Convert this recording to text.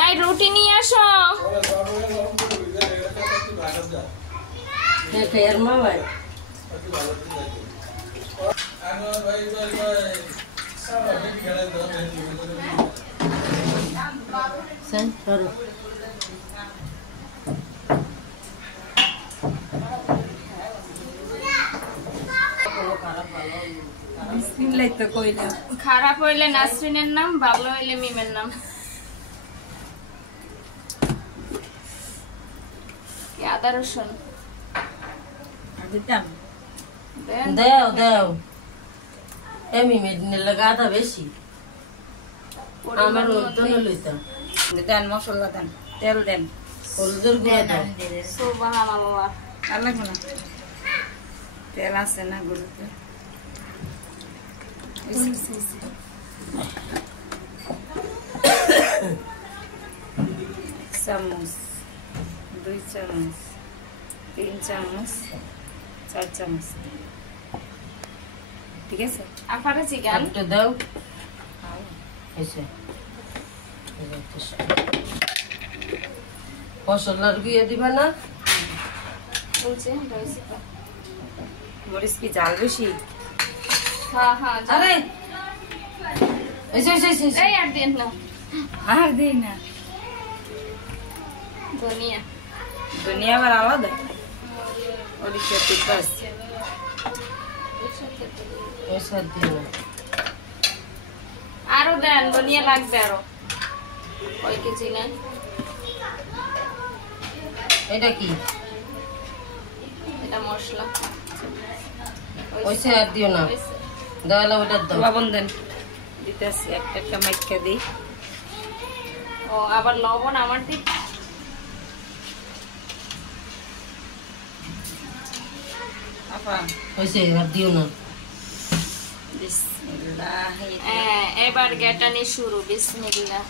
এই রুটি নিয়ে আসো। ফের মা ভাই sen baru বিসমিল্লাহ তো কইলাম। খারাপ হইলে নাসরিনের নাম, ভালো হইলে মিমের নাম। কি আদা রসুন দিতাম দেও দেও এমি মেদিনে লাগাতা বেশি আমার ওজন লইতাম দেন মশলা দেন তেল দেন হলুদের গুঁড়া দাও সুবহানাল্লাহ। আর লাগবে না তেল আছে না গরুতে চামচ 2 চামচ 3 চামচ 4 চামচ ঠিক আছে। আপারে চিকেন একটু দাও এসে মশলার গুঁড়া দিবা না বলছে মরিচ কি জাল বেশি? হ্যাঁ হ্যাঁ। আরে এসে এসে এসে এই আর দেন না, আর দেই না ধনিয়া দুনিয়া আবার আলাদা ওদিকে পিপাস এসে দিও আরো দেন, ধনিয়া লাগবে আরো। কয় কেজি নেন? এটা কি এটা মশলা। ওইসে আর দিও না, দেওয়ালা ওটা দাও। লবণ দেন দিতেছি একটা মাইকা দিই। ও আবার লবণ আমার দিক। আপা ওইসে আর দিও না। বিসমিল্লাহ হ্যাঁ এবার গ্যাটানি শুরু। বিসমিল্লাহ।